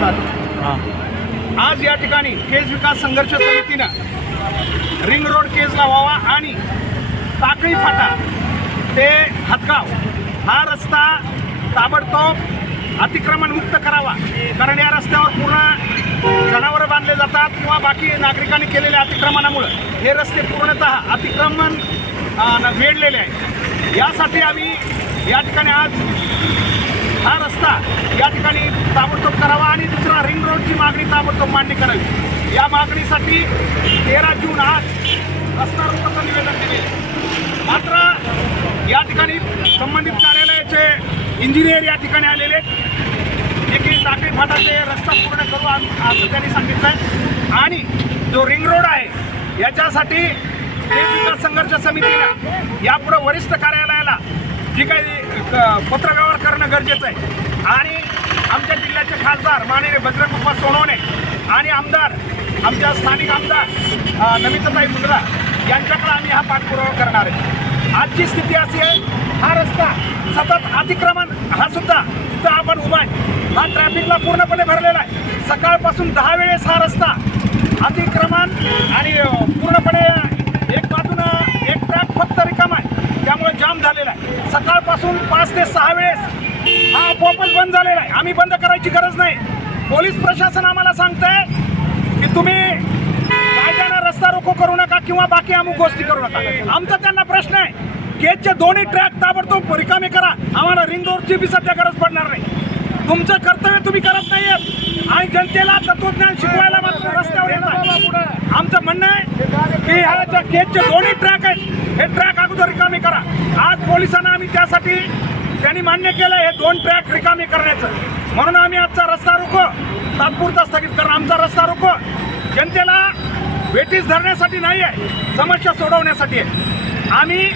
हां. आज या ठिकाणी केज विकास संघर्ष समितीनं रिंग रोड केजला व्हावा आणि टाकळी फाटा ते हदगाव हा रस्ता ताबडतोब अतिक्रमण मुक्त करावा. कारण या रस्त्यावर पूर्ण जनावरं बांधले जातात किंवा बाकी नागरिकांनी केलेल्या अतिक्रमणामुळं हे रस्ते पूर्णतः अतिक्रमण वेढलेले आहे यासाठी आम्ही या ठिकाणी आज हा रस्ता या ठिकाणी ताबडतोब करावा आणि दुसरा रिंग रोडची मागणी ताबडतोब मान्य करावी या मागणीसाठी तेरा जून आज रस्ता रोकोचं निवेदन दिले. मात्र या ठिकाणी संबंधित कार्यालयाचे इंजिनियर या ठिकाणी आलेले जे की टाकळी फाटाचे रस्ता पूर्ण करू आम- असं त्यांनी सांगितलं आहे आणि जो रिंग रोड आहे याच्यासाठी विकास संघर्ष समितीला यापुढे वरिष्ठ कार्यालयाला जी काही पत्रव्यवहार करणं गरजेचं आहे. आणि आमच्या जिल्ह्याचे खासदार माननीय बजरंग सोनवणे आणि आमदार आमच्या स्थानिक आमदार नमिताताई मुंद्रा यांच्याकडे आम्ही हा पाठपुरावा करणार आहे. आजची स्थिती अशी आहे हा रस्ता सतत अतिक्रमण हा सुद्धा तिथं आपण उभा आहे. हा ट्रॅफिकला पूर्णपणे भरलेला आहे. सकाळपासून दहा वेळेस हा रस्ता अतिक्रमण आणि अ, पूर्णपणे एक बाजूनं एक ट्रॅक फक्त रिकामा आहे त्यामुळे जाम झालेला आहे सकाळपासून पाच ते सहा वेळेस हा आपोआपच बंद झालेला आहे आम्ही बंद करायची गरज नाही पोलीस प्रशासन आम्हाला सांगतंय की तुम्ही कायद्यानं रस्ता रोको करू नका किंवा बाकी अमुक गोष्टी करू नका. आमचा त्यांना प्रश्न आहे. केजचे दोन्ही ट्रॅक ताबडतोब रिकामे करा. आम्हाला रिंग रोडची बी सध्या गरज पडणार नाही. तुमचं कर्तव्य तुम्ही करत नाहीये आणि जनतेला तत्वज्ञान शिकवायला मात्र रस्त्यावर येतात आमचं म्हणणं आहे की ह्या ज्या केजचे दोन्ही ट्रॅक आहेत हे ट्रॅक अगोदर रिकामे करा. आज पोलिसांना आम्ही त्यासाठी त्यांनी मान्य केलं हे दोन ट्रॅक रिकामे करण्याचं. म्हणून आम्ही आजचा रस्ता रोको तात्पुरता स्थगित करणं आमचा रस्ता रोको. जनतेला वेटीस धरण्यासाठी नाही आहे समस्या सोडवण्यासाठी आहे. आम्ही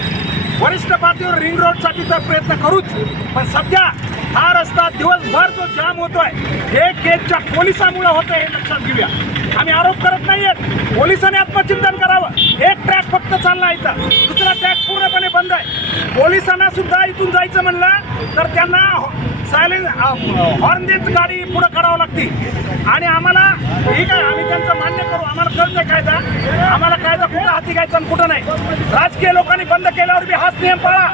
वरिष्ठ पातळीवर रिंग रोडसाठी तर प्रयत्न करूच पण सध्या हा रस्ता दिवसभर जो जाम होतोय. हे केजच्या पोलिसांमुळे होतं हे लक्षात घेऊया. आम्ही आरोप करत नाही आहेत पोलिसांनी आत्मचिंतन करावं. एक ट्रॅक फक्त चालला इथं. दुसरा ट्रॅक पूर्णपणे बंद आहे. पोलिसांना सुद्धा इथून जायचं म्हणलं तर त्यांना सायलेन्स हॉर्न देत गाडी पुढे काढावं लागते. आणि आम्हाला ठीक आहे आम्ही त्यांचं मान्य करू. आम्हाला कळतंय कायदा. आम्हाला कायदा कुठं हाती घ्यायचा आणि कुठं नाही. राजकीय लोकांनी बंद केल्यावर बी हाच नियम पाळा.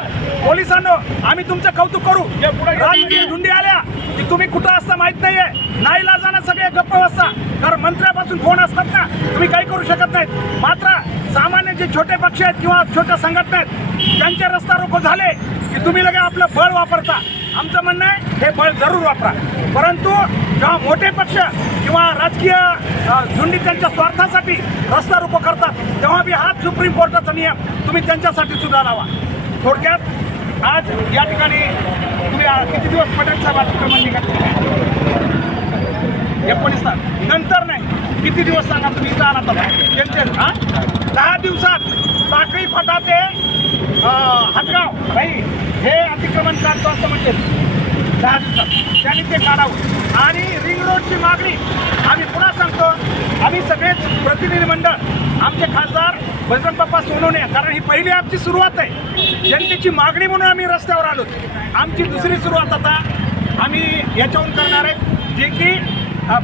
पोलिसांनो आम्ही तुमचं कौतुक करू. राजकीय झुंडी आल्या की तुम्ही कुठं असता माहीत नाहीये. नाही जाणं सगळे गप्प बसता कारण मंत्र्यापासून फोन असतात ना तुम्ही काही करू शकत नाहीत. मात्र सामान्य जे छोटे पक्ष आहेत किंवा छोट्या संघटना आहेत त्यांचे रस्ता रोको झाले की तुम्ही लगे आपलं बळ वापरता. आमचं म्हणणं आहे हे बळ जरूर वापरा. परंतु जेव्हा मोठे पक्ष किंवा राजकीय झुंडी त्यांच्या स्वार्थासाठी रस्ता रोको करतात तेव्हा बी हाच सुप्रीम कोर्टाचा नियम. तुम्ही त्यांच्यासाठी सुद्धा लावा. थोडक्यात आज या ठिकाणी तुम्ही किती दिवस पटेल साहेब अतिक्रमण एकोणीस तास. नंतर नाही. किती दिवस सांगा तुम्ही? इथं आला त्यांचे हां? दिवसात टाकळी फाटा ते हदगाव भाई हे अतिक्रमण काढतो असं म्हणते दहा दिवसात. त्यांनी ते काढावं. आणि रिंग रोडची मागणी आम्ही पुन्हा सांगतो आम्ही सगळेच प्रतिनिधी मंडळ आमचे खासदार बजरंग बाप्पा सोनवणे कारण ही पहिली आमची सुरुवात आहे. जनतेची मागणी म्हणून आम्ही रस्त्यावर आलो. आमची दुसरी सुरुवात आता आम्ही याच्याहून करणार आहे जे की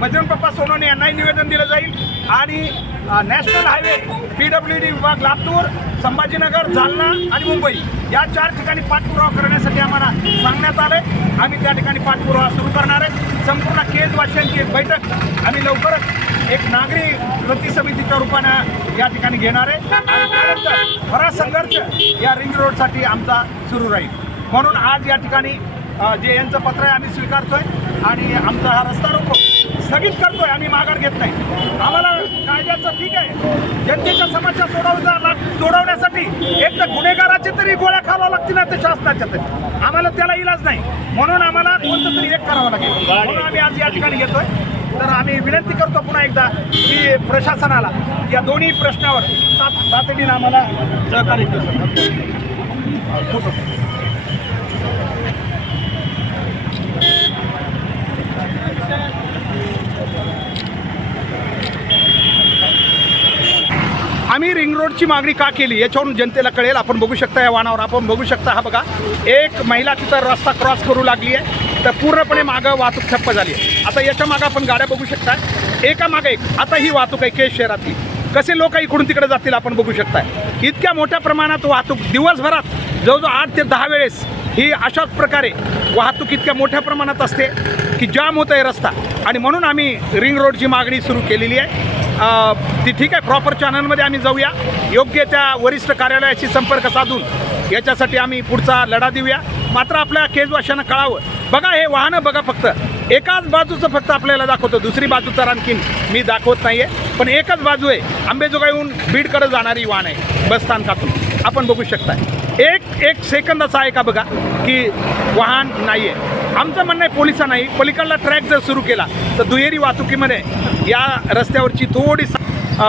बजरंग बाप्पा सोनवणे यांनाही निवेदन दिलं जाईल. आणि national highway P W D विभाग लातूर संभाजीनगर जालना आणि मुंबई. या चार ठिकाणी पाठपुरावा करण्यासाठी आम्हाला सांगण्यात आलं आम्ही त्या ठिकाणी पाठपुरावा सुरू करणार आहे. संपूर्ण केजवासियांची एक बैठक आम्ही लवकरच एक नागरी कृती समितीच्या रूपानं या ठिकाणी घेणार आहे. आणि त्यानंतर खरा संघर्ष या रिंग रोडसाठी आमचा सुरू राहील. म्हणून आज या ठिकाणी जे यांचं पत्र आहे आम्ही स्वीकारतोय आणि आमचा हा रस्ता रोको. स्थगित करतोय आम्ही माघार घेत नाही. आम्हाला कायद्याचं ठीक आहे. जनतेच्या समस्या सोडवता सोडवण्यासाठी एक तर गुन्हेगाराचे तरी गोळ्या खावा लागतील ना ते शासनाच्या तरी. आम्हाला त्याला इलाज नाही. म्हणून आम्हाला कोणतं तरी एक करावं लागेल. म्हणून आम्ही आज या ठिकाणी घेतोय तर आम्ही विनंती करतो पुन्हा एकदा की प्रशासनाला या दोन्ही प्रश्नावर तातडीनं आम्हाला सहकार्य केलं आम्ही रिंग रोडची मागणी का केली याच्यावरून जनतेला कळेल. आपण बघू शकता या वाहनावर. आपण बघू शकता हा बघा एक महिला तिथं रस्ता क्रॉस करू लागली आहे तर पूर्णपणे मागं वाहतूक ठप्प झाली आहे आता याच्या मागं आपण गाड्या बघू शकता. एका मागं एक. आता ही वाहतूक आहे के शहरातली. कसे लोक इकडून तिकडे जातील आपण बघू शकताय. इतक्या मोठ्या प्रमाणात वाहतूक दिवसभरात जवळजवळ आठ ते दहा वेळेस ही अशाच प्रकारे वाहतूक इतक्या मोठ्या प्रमाणात असते की जाम होत आहे रस्ता. आणि म्हणून आम्ही रिंग रोडची मागणी सुरू केलेली आहे. ती ठीक आहे प्रॉपर चॅनलमध्ये आम्ही जाऊया. योग्य त्या वरिष्ठ कार्यालयाशी संपर्क साधून याच्यासाठी आम्ही पुढचा लढा देऊया. मात्र आपल्या केजवाशांना कळावं बघा हे वाहनं बघा फक्त. एकाच बाजूचं फक्त आपल्याला दाखवतो. दुसरी बाजू तर आणखीन मी दाखवत नाही आहे पण एकच बाजू आहे. आंबेजोगाईहून बीडकडे जाणारी वाहन आहे. बसस्थानकातून आपण बघू शकता एक एक सेकंदाचा आहे का बघा की वाहन नाही आहे आमचं म्हणणं आहे पोलिसांना नाही पलीकडला ट्रॅक जर सुरू केला तर दुहेरी वाहतुकीमध्ये या रस्त्यावरची थोडी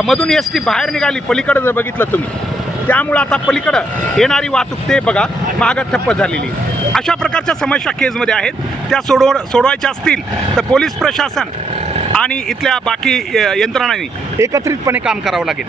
मधून एस टी बाहेर निघाली पलीकडं जर बघितलं तुम्ही त्यामुळं आता पलीकडं येणारी वाहतूक ते बघा मागं ठप्प झालेली अशा प्रकारच्या समस्या केजमध्ये आहेत. त्या सोडव सोडवायच्या असतील तर पोलीस प्रशासन आणि इथल्या बाकी यंत्रणांनी एकत्रितपणे काम करावं लागेल.